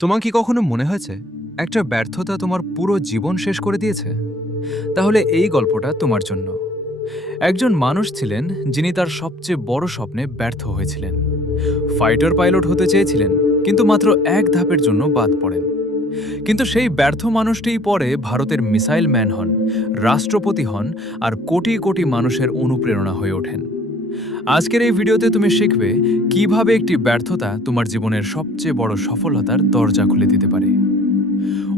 তোমার কি কখনো মনে হয়েছে একটা ব্যর্থতা তোমার পুরো জীবন শেষ করে দিয়েছে? তাহলে এই গল্পটা তোমার জন্য। একজন মানুষ ছিলেন যিনি তার সবচেয়ে বড় স্বপ্নে ব্যর্থ হয়েছিলেন। ফাইটার পাইলট হতে চেয়েছিলেন, কিন্তু মাত্র এক ধাপের জন্য বাদ পড়েন। কিন্তু সেই ব্যর্থ মানুষটিই পরে ভারতের মিসাইল ম্যান হন, রাষ্ট্রপতি হন, আর কোটি কোটি মানুষের অনুপ্রেরণা হয়ে ওঠেন। আজকের এই ভিডিওতে তুমি শিখবে কিভাবে একটি ব্যর্থতা তোমার জীবনের সবচেয়ে বড় সফলতার দরজা খুলে দিতে পারে।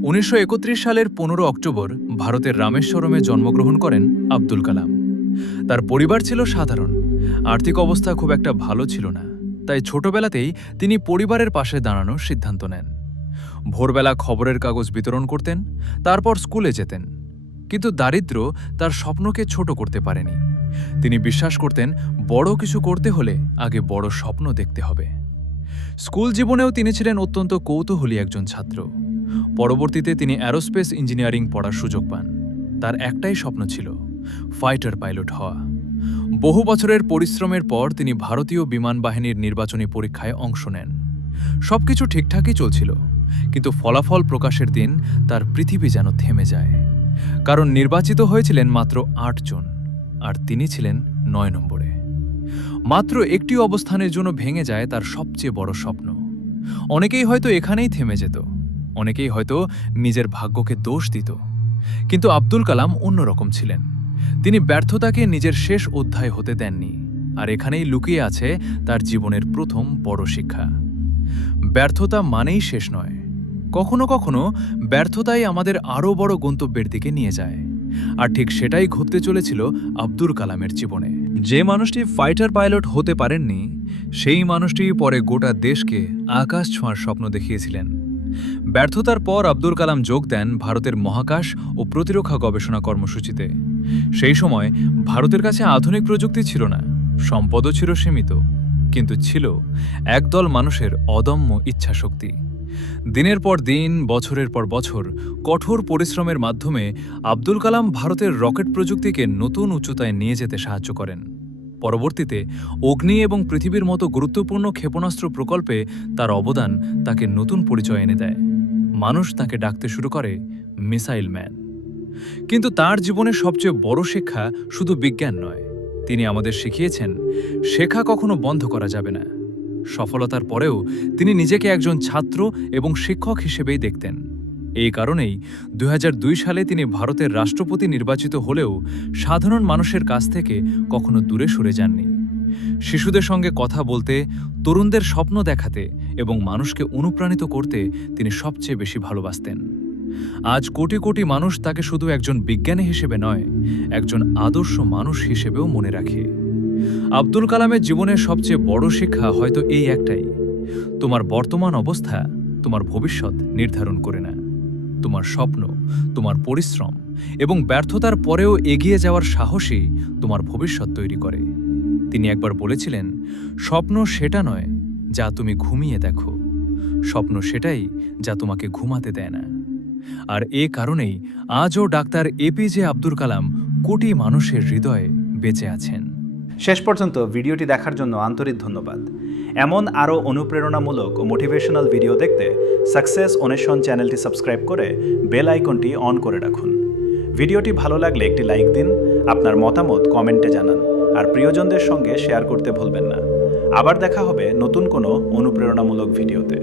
১৯৩১ সালের ১৫ অক্টোবর ভারতের রামেশ্বরমে জন্মগ্রহণ করেন আব্দুল কালাম। তার পরিবার ছিল সাধারণ, আর্থিক অবস্থা খুব একটা ভালো ছিল না, তাই ছোটবেলাতেই তিনি পরিবারের পাশে দাঁড়ানোর সিদ্ধান্ত নেন। ভোরবেলা খবরের কাগজ বিতরণ করতেন, তারপর স্কুলে যেতেন। কিন্তু দারিদ্র্য তার স্বপ্নকে ছোট করতে পারেনি। তিনি বিশ্বাস করতেন বড় কিছু করতে হলে আগে বড় স্বপ্ন দেখতে হবে। স্কুল জীবনেও তিনি ছিলেন অত্যন্ত কৌতূহলী একজন ছাত্র। পরবর্তীতে তিনি অ্যারোস্পেস ইঞ্জিনিয়ারিং পড়ার সুযোগ পান। তার একটাই স্বপ্ন ছিল ফাইটার পাইলট হওয়া। বহু বছরের পরিশ্রমের পর তিনি ভারতীয় বিমান বাহিনীর নির্বাচনী পরীক্ষায় অংশ নেন। সবকিছু ঠিকঠাকই চলছিল, কিন্তু ফলাফল প্রকাশের দিন তার পৃথিবী যেন থেমে যায়। কারণ নির্বাচিত হয়েছিলেন মাত্র ৮ জন, আর তিনি ছিলেন ৯ নম্বরে। মাত্র একটি অবস্থানের জন্য ভেঙে যায় তার সবচেয়ে বড় স্বপ্ন। অনেকেই হয়তো এখানেই থেমে যেত, অনেকেই হয়তো নিজের ভাগ্যকে দোষ দিত, কিন্তু আব্দুল কালাম অন্যরকম ছিলেন। তিনি ব্যর্থতাকে নিজের শেষ অধ্যায় হতে দেননি, আর এখানেই লুকিয়ে আছে তার জীবনের প্রথম বড় শিক্ষা। ব্যর্থতা মানেই শেষ নয়। কখনো কখনো ব্যর্থতাই আমাদের আরও বড় গন্তব্যের দিকে নিয়ে যায়, আর ঠিক সেটাই ঘটতে চলেছিল আব্দুল কালামের জীবনে। যে মানুষটি ফাইটার পাইলট হতে পারেননি, সেই মানুষটি পরে গোটা দেশকে আকাশ ছোঁয়ার স্বপ্ন দেখিয়েছিলেন। ব্যর্থতার পর আব্দুল কালাম যোগ দেন ভারতের মহাকাশ ও প্রতিরক্ষা গবেষণা কর্মসূচিতে। সেই সময় ভারতের কাছে আধুনিক প্রযুক্তি ছিল না, সম্পদও ছিল সীমিত, কিন্তু ছিল একদল মানুষের অদম্য ইচ্ছাশক্তি। দিনের পর দিন, বছরের পর বছর কঠোর পরিশ্রমের মাধ্যমে আব্দুল কালাম ভারতের রকেট প্রযুক্তিকে নতুন উচ্চতায় নিয়ে যেতে সাহায্য করেন। পরবর্তীতে অগ্নি এবং পৃথিবীর মতো গুরুত্বপূর্ণ ক্ষেপণাস্ত্র প্রকল্পে তার অবদান তাকে নতুন পরিচয় এনে দেয়। মানুষ তাকে ডাকতে শুরু করে মিসাইল ম্যান। কিন্তু তার জীবনের সবচেয়ে বড় শিক্ষা শুধু বিজ্ঞান নয়, তিনি আমাদের শিখিয়েছেন শেখা কখনো বন্ধ করা যাবে না। সফলতার পরেও তিনি নিজেকে একজন ছাত্র এবং শিক্ষক হিসেবেই দেখতেন। এই কারণেই ২০০২ সালে তিনি ভারতের রাষ্ট্রপতি নির্বাচিত হলেও সাধারণ মানুষের কাছ থেকে কখনো দূরে সরে যাননি। শিশুদের সঙ্গে কথা বলতে, তরুণদের স্বপ্ন দেখাতে এবং মানুষকে অনুপ্রাণিত করতে তিনি সবচেয়ে বেশি ভালোবাসতেন। আজ কোটি কোটি মানুষ তাকে শুধু একজন বিজ্ঞানী হিসেবে নয়, একজন আদর্শ মানুষ হিসেবেও মনে রাখে। আব্দুল কালামের জীবনের সবচেয়ে বড় শিক্ষা হয়তো এই একটাই: তোমার বর্তমান অবস্থা তোমার ভবিষ্যৎ নির্ধারণ করে না। তোমার স্বপ্ন, তোমার পরিশ্রম এবং ব্যর্থতার পরেও এগিয়ে যাওয়ার সাহসই তোমার ভবিষ্যৎ তৈরি করে। তিনি একবার বলেছিলেন, স্বপ্ন সেটা নয় যা তুমি ঘুমিয়ে দেখো, স্বপ্ন সেটাই যা তোমাকে ঘুমাতে দেয় না। আর এ কারণেই আজও ডাক্তার এপিজে আব্দুল কালাম কোটি মানুষের হৃদয়ে বেঁচে আছেন। শেষ পর্যন্ত ভিডিওটি দেখার জন্য আন্তরিক ধন্যবাদ। এমন আরও অনুপ্রেরণামূলক ও মোটিভেশনাল ভিডিও দেখতে সাকসেস অন্বেষণ চ্যানেলটি সাবস্ক্রাইব করে বেল আইকনটি অন করে রাখুন। ভিডিওটি ভালো লাগলে একটি লাইক দিন, আপনার মতামত কমেন্টে জানান, আর প্রিয়জনদের সঙ্গে শেয়ার করতে ভুলবেন না। আবার দেখা হবে নতুন কোনো অনুপ্রেরণামূলক ভিডিওতে।